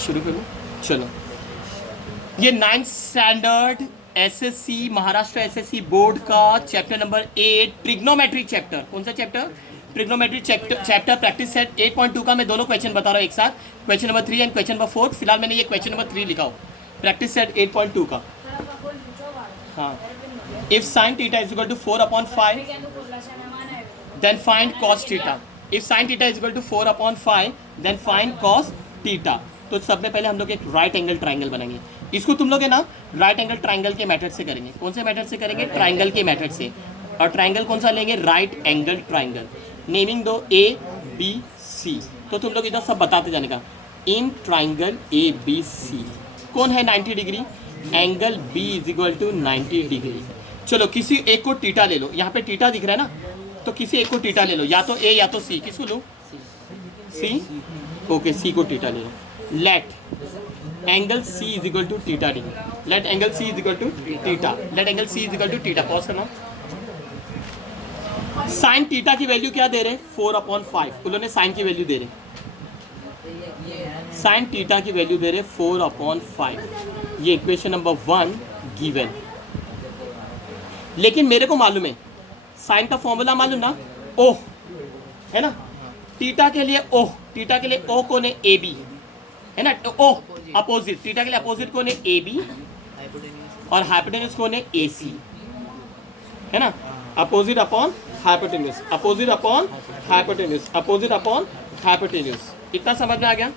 शुरू करूँ, चलो। ये 9th standard SSC Maharashtra SSC board का चैप्टर नंबर 8 ट्रिग्नोमेट्री चैप्टर। कौन सा chapter? Trigonometry chapter practice set 8.2 का मैं दोनों क्वेश्चन बता रहा हूँ एक साथ, question number 3 and question number 4। फिलहाल मैंने ये क्वेश्चन नंबर 3 लिखा हो, प्रैक्टिस सेट 8.2 का। हाँ, if sine theta is equal to 4/5 then find cos theta. If sine theta is equal to 4/5 then find cos theta. तो सबसे पहले हम लोग एक राइट एंगल ट्राइंगल बनाएंगे। इसको तुम लोग है ना राइट एंगल ट्राइंगल के मेथड से करेंगे। कौन से मेथड से करेंगे? ट्राइंगल के मेथड से। और ट्राइंगल कौन सा लेंगे? Right angle triangle. नेमिंग दो ABC। तो तुम लोग इधर सब बताते जाने का। इन ट्राइंगल ABC कौन है 90 degree? Angle B is equal to 90 degree. चलो किसी एक को टीटा ले लो, यहाँ पे टीटा दिख रहा है ना, तो किसी एक को टीटा ले लो, या तो A या तो C। किसको लो? C। ओके, C को टीटा ले लो। Let angle C is equal to theta degree. Let angle C is equal to theta. Let angle C is equal to theta. Pause करना। साइन टीटा की value क्या दे रहे? 4/5। उन्होंने साइन की वैल्यू दे रहे, साइन टीटा की वैल्यू दे रहे 4/5। ये इक्वेशन नंबर 1 गिवन। लेकिन मेरे को मालूम है साइन का फॉर्मूला मालूम ना, ओ है ना, टीटा के लिए ओ, टीटा के लिए ओ कौन है? AB है ना, तो ओ अपोजिट, टीटा के लिए अपोजिट कौन है? AB। और हाइपोटेन्यूज कौन है? AC है ना। Opposite upon hypotenuse, opposite upon hypotenuse, opposite upon hypotenuse. इतना समझ में आ गया?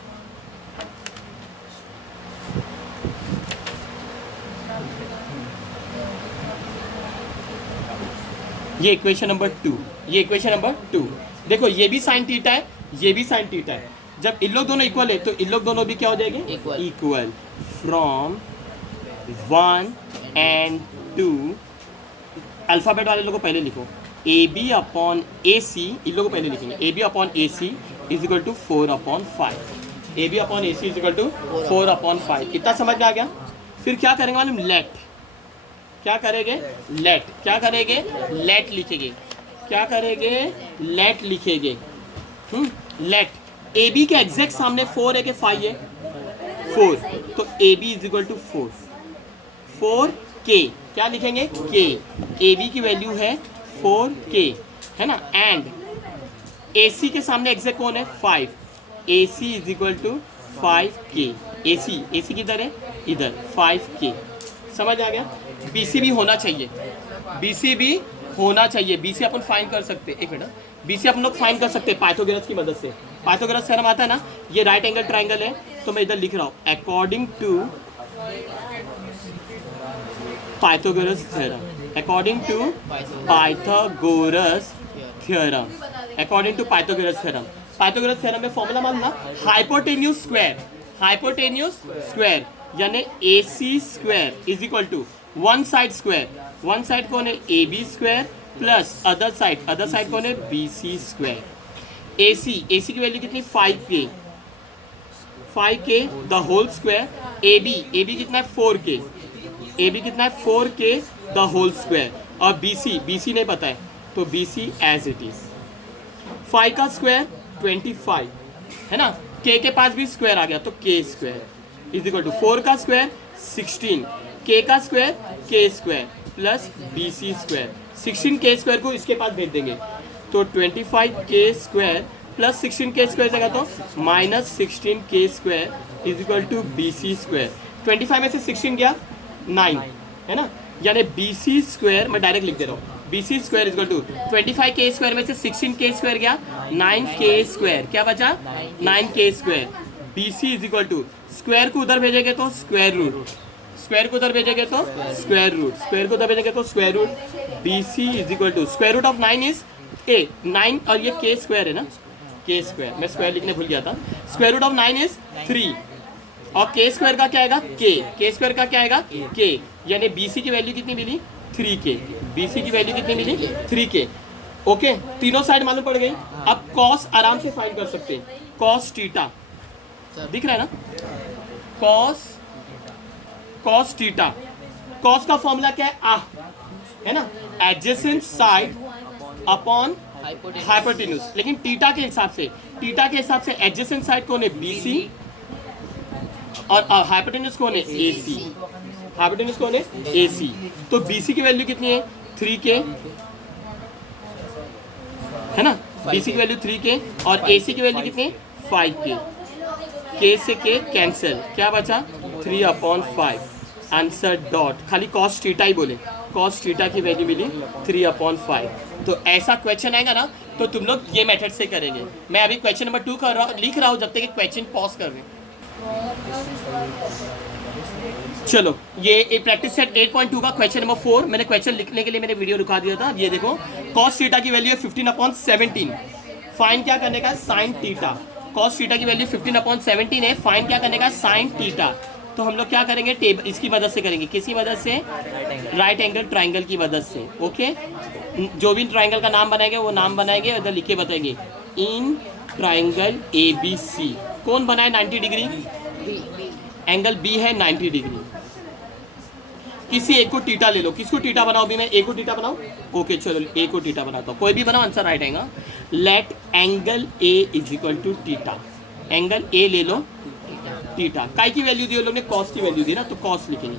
ये इक्वेशन नंबर 2, ये इक्वेशन नंबर 2। देखो ये भी साइन थीटा है, ये भी साइन थीटा है। जब इन लोग दोनों इक्वल है तो इन लोग दोनों भी क्या हो जाएंगे? इक्वल। फ्रॉम 1 and 2, अल्फाबेट वाले लोगों को पहले लिखो। AB अपॉन AC, इन लोगों को पहले लिखेंगे। AB upon AC is equal to 4/5। AB upon AC is equal to 4/5। इतना समझ में आ गया? फिर क्या करेंगे मालूम? लेट। क्या करेंगे? लेट। क्या करेंगे? लेट लिखेंगे। क्या करेंगे? लेट लिखेंगे। लेट AB के एग्जैक्ट सामने 4 है कि 5 है? 4। तो AB is equal to 4। 4K क्या लिखेंगे? K। AB की वैल्यू है 4K है ना। एंड AC के सामने एग्जैक्ट कौन है? 5। AC is equal to 5K। AC किधर है? इधर। 5K। समझ आ गया? BC भी होना चाहिए, BC भी होना चाहिए। BC अपन फाइंड कर सकते हैं, एक मिनट, BC अपन लोग फाइंड कर सकते हैं पाइथागोरस की मदद से। पाइथागोरस थ्योरम आता है ना, ये राइट एंगल ट्राइंगल है, तो मैं इधर लिख रहा हूँ according to Pythagoras theorem. According to Pythagoras theorem. According to Pythagoras theorem. Pythagoras theorem में फॉर्मूला मालूम ना, हाइपोटेन्यूज स्क्वायर। हाइपोटेन्यूज स्क्वायर यानी AC square is equal to one side square. One side कौन है? AB square plus other side कौन है? BC square. AC की value कितनी? 5K। 5K the whole square. AB कितना है? 4K। AB कितना है? 4K the whole square. और BC नहीं पता है, तो BC एज इट इज। 5 का स्क्वायर 25 है ना, K के पास भी स्क्वायर आ गया, तो K square is equal to 4 का स्क्वायर 16, K का square K square plus BC square. 16K square को इसके पास भेज देंगे, तो 25K square plus 16K square जगह तो minus 16K square is equal to BC square. 25 में से 16 गया 9 है ना, यानी BC स्क्वायर मैं डायरेक्ट लिख दे रहा हूँ। BC square is equal to 25K square में से 16K स्क्वायर गया 9K स्क्वायर। क्या बचा? 9K square. BC is equal to square को उधर भेजेंगे तो स्क्वायर रूट, स्क्वायर को उधर भेजेंगे तो स्क्वायर रूट, स्क्वायर को उधर भेजेंगे तो square root. BC is equal to square root of 9 is 9, और ये K स्क्वायर है ना, K स्क्वायर, मैं स्क्वायर लिखने भूल गया था। स्क्वायर रूट ऑफ 9 इज 3, और K स्क्वायर का क्या आएगा? K स्क्वायर का क्या आएगा? K। यानी BC की वैल्यू कितनी मिली? 3K। BC की वैल्यू कितनी मिली? 3K। ओके, तीनों साइड मालूम पड़ गई। अब कॉस आराम से फाइंड कर सकते हैं। कॉस थीटा दिख रहा है ना, कॉस थीटा। कॉस का फॉर्मूला क्या है? है ना, एडजेसेंट साइड अपॉन हाइपोटेन्यूज। लेकिन थीटा के हिसाब से एडजेसेंट साइड कौन है? BC और हाइपोटेन्यूज कौन है, ए सी, हाइपोटेन्यूज कौन है, ए सी। तो बी सी की वैल्यू कितनी है, 3K है ना, बी सी की वैल्यू 3K और ए सी की वैल्यू कितनी है, 5K। K से K कैंसिल, क्या बचा 3/5 आंसर डॉट, खाली कॉस थीटा ही बोले, कॉस थीटा की वैल्यू मिली 3/5। तो ऐसा क्वेश्चन आएगा ना तो तुम लोग ये मेथड से करेंगे। मैं अभी क्वेश्चन नंबर 2 कर रहा हूँ, लिख रहा हूँ, जब तक कि क्वेश्चन पॉज कर रहे। चलो ये प्रैक्टिस सेट 8.2 का क्वेश्चन नंबर 4। मैंने क्वेश्चन लिखने के लिए मैंने वीडियो रुका दिया था। ये देखो कॉस थीटा की वैल्यू है 15/17। फाइन क्या करने का है, साइन थीटा। कॉस थीटा की वैल्यू 15/17 है, फाइन क्या करने का, साइन थीटा। तो हम लोग क्या करेंगे, टेबल इसकी मदद से करेंगे, किसी मदद से, राइट एंगल ट्राइंगल की मदद से। ओके, जो भी ट्राइंगल का नाम बनाएंगे वो नाम बनाएंगे, उधर लिख के बताएंगे। इन ट्राइंगल ABC कौन बना है 90 डिग्री, एंगल बी है 90 डिग्री। किसी एक को टीटा ले लो, किसको टीटा बनाओ, भी मैं ए को टीटा बनाऊं। ओके चलो ए को टीटा बनाता हूँ, कोई भी बनाओ, आंसर राइट आएगा। Let angle A is equal to theta, angle A ले लो टीटा। काय की वैल्यू दी, लोग ने कॉस की वैल्यू दी ना, तो कॉस लिखेंगे,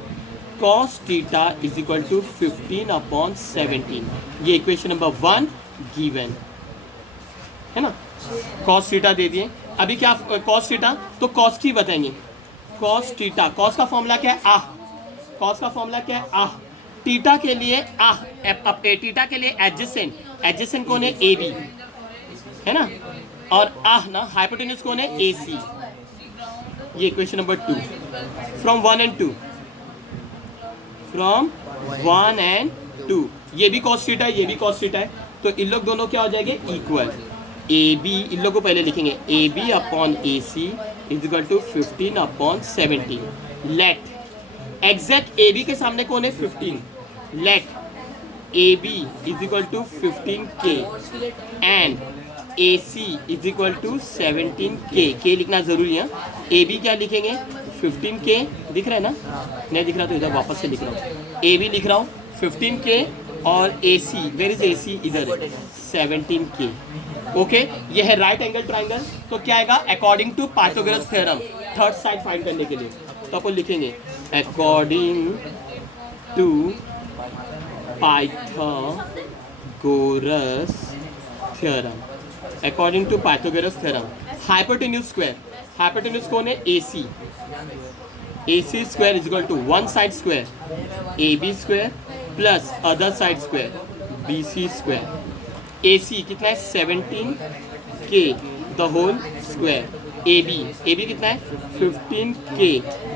cos theta is equal to 15/17। ये इक्वेशन नंबर 1 गिवन है ना, कॉस थीटा दे दिए। अभी क्या कॉस थीटा, तो कॉस की बताएंगे, कॉस थीटा, कॉस का फॉर्मूला क्या है, आह, कॉस का फॉर्मूला क्या है, आह। थीटा के लिए आह, थीटा के लिए एडजेसेंट, एडजेसेंट कौन है, ए बी है ना, और आह ना हाइपोटेन्यूज कौन है, ए सी। ये equation number 2 from 1 and 2, from 1 and 2। ये भी कॉस थीटा है, ये भी कॉस थीटा है, तो इन लोग दोनों क्या हो जाएंगे, इक्वल। ए बी, इन लोग को पहले लिखेंगे, A B upon A C is equal to 15/17। Let exact A B के सामने कौन है, 15। Let A B is equal to 15K and A C is equal to 17K। के लिखना जरूरी है। ए बी क्या लिखेंगे, 15K, दिख रहा है ना, नहीं दिख रहा तो इधर वापस से लिख रहा हूँ। ए बी लिख रहा हूँ 15K और ए सी, वेर इज ए सी, इधर 17K। ओके, ये है राइट एंगल ट्राइंगल। तो क्या आएगा, according to Pythagoras theorem, third side find करने के लिए, तो अपन लिखेंगे according to Pythagoras theorem, according to Pythagoras theorem. Hypotenuse square, hypotenuse कौन है, A C, A C square is equal to one side square A B square plus other side square B C square. A C कितना है, 17K the whole square. A B कितना है, 15K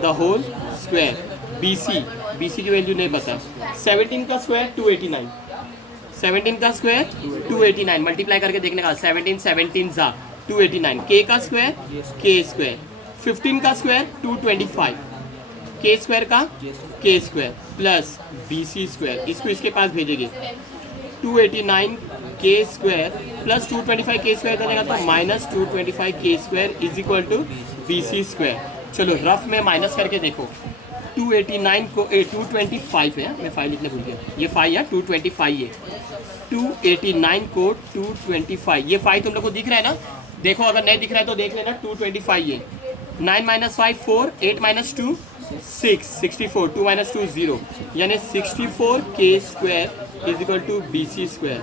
the whole square. B C की value नहीं पता है, 17 का square 289, 17 का स्क्वायर 289, मल्टीप्लाई करके देखने का, 17 जा 289। के का स्क्वायर के स्क्वायर, 15 का स्क्वायर 225, के स्क्वायर का K square plus B C square, इसको इसके पास भेजेंगे, 289 के स्क्वायर प्लस 225 के स्क्वायर करेगा तो minus 225 K square is equal to B C square. चलो रफ में माइनस करके देखो, 289 को 225 है, मैं 5 लिखने भूल गया, ये 5 है, 225 है, 289 को 225, ये 5 तुम लोग को दिख रहा है ना, देखो अगर नहीं दिख रहा है तो देख लेना, 225 है, 9 - 5 4, 8 - 2 6, 64, 2 - 2 0, यानी 64K square is equal to B C square,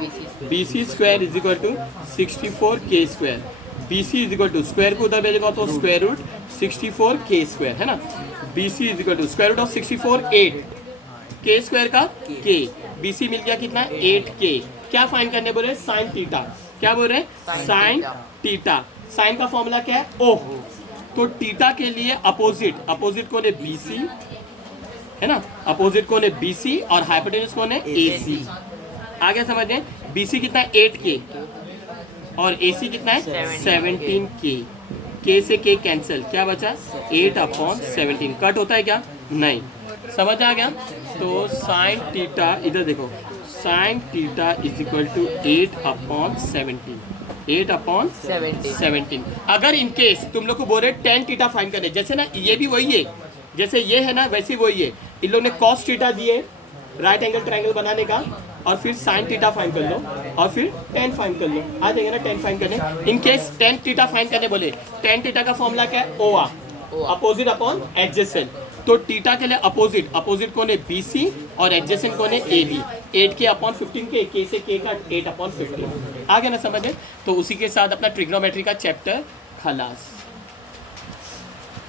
B C square is equal to 64K square, B C is equal to square को उधर भेजेगा तो स्क्वायर रूट 64K स्क्वायर है ना, B C is equal to square root of 64 8, K square का K, B C मिल गया कितना 8K। क्या फाइंड करने बोल रहे, साइन थीटा, क्या बोल रहे, साइन थीटा। साइन का फॉर्मूला क्या है, ओ, तो थीटा के लिए अपोजिट, अपोजिट कौन है, बी सी है ना, अपोजिट कौन है, बी सी, और हाइपोटेन्यूज कौन है, ए सी। आगे समझ, बी सी कितना है 8K और ए सी कितना है 17K, K से K कैंसिल, क्या बचा 8/17, कट होता है क्या, नहीं, समझ आ गया। तो साइन थीटा, इधर देखो, sine theta is equal to 8/17, 8/17। अगर इन केस तुम लोग को बोल रहे tan थीटा फाइंड करने, जैसे ना ये भी वही है, जैसे ये है ना वैसे वही है, इन लोग ने cos थीटा दिए राइट एंगल ट्राइंगल बनाने का, और फिर साइन थीटा फाइंड कर लो, और फिर tan फाइंड कर लो, आ जाएगा ना tan फाइंड करने। In case tan theta find करने बोले, tan थीटा का फॉर्मूला क्या है, OA, अपोजिट अपॉन एडजेसेंट। तो थीटा के लिए अपोजिट, अपोजिट कौन है BC और एडजेसेंट कौन है AB। 8k upon 15k, k से k कट 8 अपॉन 15। आ गया ना समझ में? तो उसी के साथ अपना ट्रिग्नोमेट्री का चैप्टर खलास।